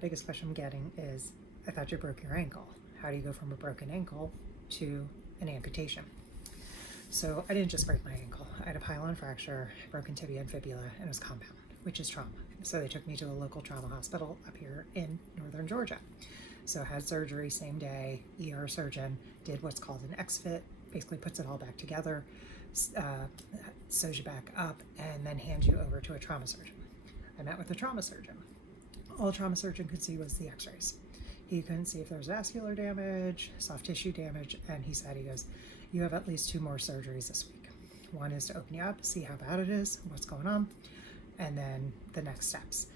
Biggest question I'm getting is, I thought you broke your ankle. How do you go from a broken ankle to an amputation? So I didn't just break my ankle. I had a pylon fracture, broken tibia and fibula, and it was compound, which is trauma. So they took me to a local trauma hospital up here in northern Georgia. So I had surgery same day. ER surgeon did what's called an X-fit, basically puts it all back together, sews you back up, and then hands you over to a trauma surgeon. I met with the trauma surgeon. All the trauma surgeon could see was the x-rays. He couldn't see if there was vascular damage, soft tissue damage, and he goes, you have at least 2 more surgeries this week. One is to open you up, see how bad it is, what's going on, and then the next steps.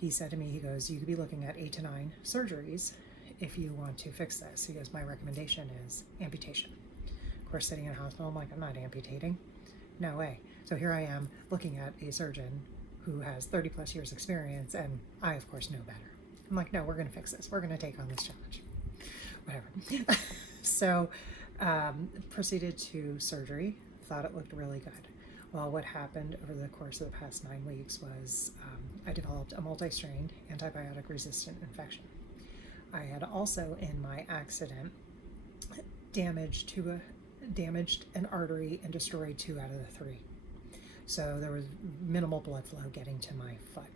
He said to me, he goes, you could be looking at 8 to 9 surgeries if you want to fix this. He goes, my recommendation is amputation. Of course, sitting in a hospital, I'm like, I'm not amputating. No way. So here I am looking at a surgeon who has 30 plus years experience, and I, of course, know better. I'm like, no, we're going to fix this. We're going to take on this challenge. Whatever. So proceeded to surgery. Thought it looked really good. Well, what happened over the course of the past 9 weeks was I developed a multi-strained antibiotic-resistant infection. I had also, in my accident, damaged an artery and destroyed 2 out of the 3. So there was minimal blood flow getting to my foot.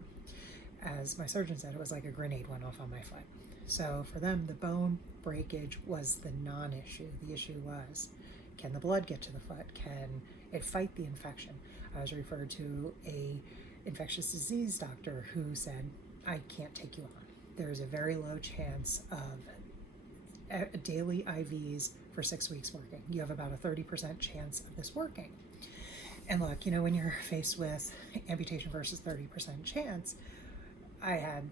As my surgeon said, it was like a grenade went off on my foot. So for them, the bone breakage was the non-issue. The issue was, can the blood get to the foot? Can it fight the infection? I was referred to a infectious disease doctor who said, I can't take you on. There is a very low chance of daily IVs for 6 weeks working. You have about a 30% chance of this working. And look, when you're faced with amputation versus 30% chance, I had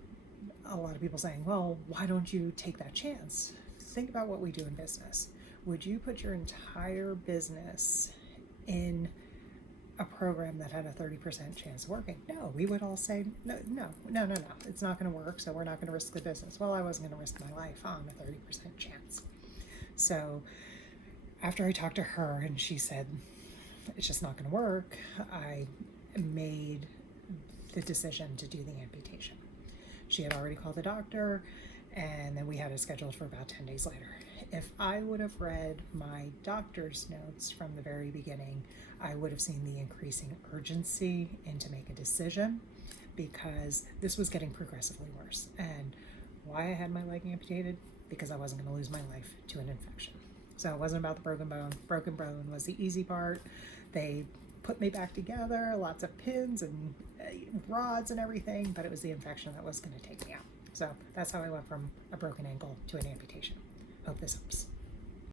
a lot of people saying, well, why don't you take that chance? Think about what we do in business. Would you put your entire business in a program that had a 30% chance of working? No, we would all say, no, it's not going to work, so we're not going to risk the business. Well, I wasn't going to risk my life on a 30% chance. So after I talked to her and she said, it's just not going to work, I made the decision to do the amputation. She had already called the doctor, and then we had it scheduled for about 10 days later. If I would have read my doctor's notes from the very beginning, I would have seen the increasing urgency in to make a decision, because this was getting progressively worse. And why I had my leg amputated? Because I wasn't going to lose my life to an infection. So it wasn't about the broken bone. Broken bone was the easy part. They put me back together, lots of pins and rods and everything, but it was the infection that was going to take me out. So that's how I went from a broken ankle to an amputation. Hope this helps.